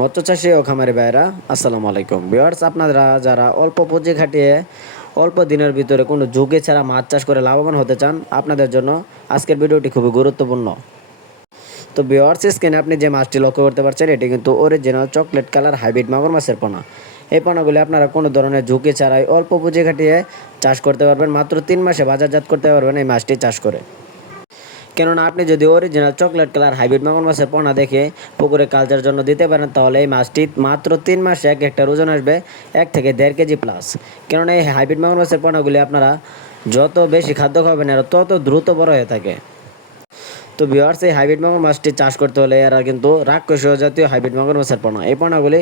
মৎস্য চাষী ও খামারি ভাইরা আসসালামু আলাইকুম ভিউয়ার্স। আপনারা যারা অল্প পুঁজি খাটিয়ে অল্প দিনের ভিতরে কোনো ঝুঁকি ছাড়া মাছ চাষ করে লাভবান হতে চান, আপনাদের জন্য আজকের ভিডিওটি খুবই গুরুত্বপূর্ণ। তো ভিউয়ার্স, স্ক্রিনে আপনি যে মাছটি লক্ষ্য করতে পারছেন, এটি কিন্তু অরিজিনাল চকলেট কালার হাইব্রিড মাগুর মাছের পোনা। এই পোনাগুলি আপনারা কোনো ধরনের ঝুঁকি ছাড়াই অল্প পুঁজি খাটিয়ে চাষ করতে পারবেন। মাত্র 3 মাসে বাজারজাত করতে পারবেন এই মাছটি চাষ করে। কেননা আপনি যদি অরিজিনাল চকলেট কালার হাইব্রিড মাগুর মাছের পোনা দেখে পুকুরে কালচার জন্য দিতে পারেন, তাহলে এই মাছটি মাত্র 3 মাসে এক হেক্টর ওজন আসবে 1 থেকে 1.5 কেজি প্লাস। কেননা এই হাইব্রিড মাগুর মাছের পোনাগুলি আপনারা যত বেশি খাদ্য খাবেন এরা তত দ্রুত বড় হয়ে থাকে। তো ভিউয়ার্স, এই হাইব্রিড মাগুর মাছটি চাষ করতে হলে এরা কিন্তু রাক্ষসীয় জাতীয় হাইব্রিড মাগুর মাছের পোনা। এই পোনাগুলি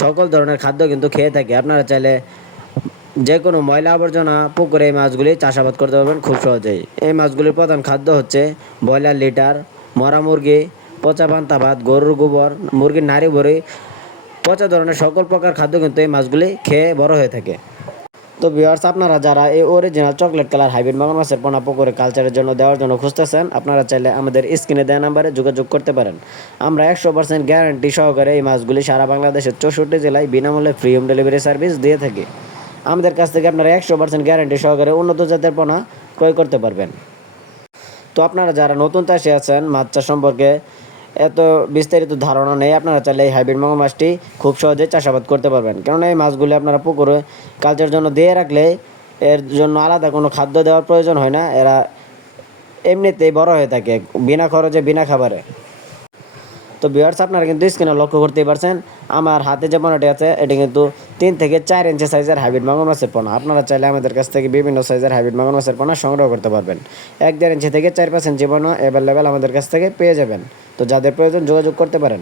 সকল ধরনের খাদ্য কিন্তু খেয়ে থাকে। আপনারা চাইলে যে কোনো ময়লা আবর্জনা পুকুরে এই মাছগুলি চাষাবাদ করতে পারবেন খুব সহজেই। এই মাছগুলির প্রধান খাদ্য হচ্ছে ব্রয়লার লিটার, মরা মুরগি, পচা পান্তা ভাত, গরুর গোবর, মুরগির নাড়ি ভরি, পচা ধরনের সকল প্রকার খাদ্য কিন্তু এই মাছগুলি খেয়ে বড় হয়ে থাকে। তো ভিউয়ার্স, আপনারা যারা এই অরিজিনাল চকলেট কালার হাইব্রিড মাগুর মাছের পোনা পুকুরে কালচারের জন্য দেওয়ার জন্য খুঁজতেছেন, আপনারা চাইলে আমাদের স্ক্রিনে দেওয়া নাম্বারে যোগাযোগ করতে পারেন। আমরা 100% গ্যারান্টি সহকারে এই মাছগুলি সারা বাংলাদেশের 64 জেলায় বিনামূল্যে ফ্রি হোম ডেলিভারি সার্ভিস দিয়ে থাকি। আমাদের কাছ থেকে আপনারা 100% গ্যারান্টি সহকারে উন্নত জাতের পোনা ক্রয় করতে পারবেন। তো আপনারা যারা নতুন চাষি আছেন, মাছ চাষ সম্পর্কে এত বিস্তারিত ধারণা নেই, আপনারা চাইলে এই হাইব্রিড মাগুর মাছটি খুব সহজেই চাষাবাদ করতে পারবেন। কেননা এই মাছগুলি আপনারা পুকুরে কালচার জন্য দিয়ে রাখলে এর জন্য আলাদা কোনো খাদ্য দেওয়ার প্রয়োজন হয় না। এরা এমনিতেই বড় হয়ে থাকে বিনা খরচে, বিনা খাবারে। তো ভিউয়ার্স, আপনারা কিন্তু স্ক্রিনে লক্ষ্য করতেই পারছেন, আমার হাতে যে পোনাটি আছে এটি কিন্তু 3 থেকে 4 ইঞ্চি সাইজের হাইব্রিড মাগুর মাছের পোনা। আপনারা চাইলে আমাদের কাছ থেকে বিভিন্ন সাইজের হাইব্রিড মাগুর মাছের পোনা সংগ্রহ করতে পারবেন। 1-1.5 ইঞ্চি থেকে 4-5 ইঞ্চি পোনা অ্যাভেলেবেল আমাদের কাছ থেকে পেয়ে যাবেন। তো যাদের প্রয়োজন যোগাযোগ করতে পারেন।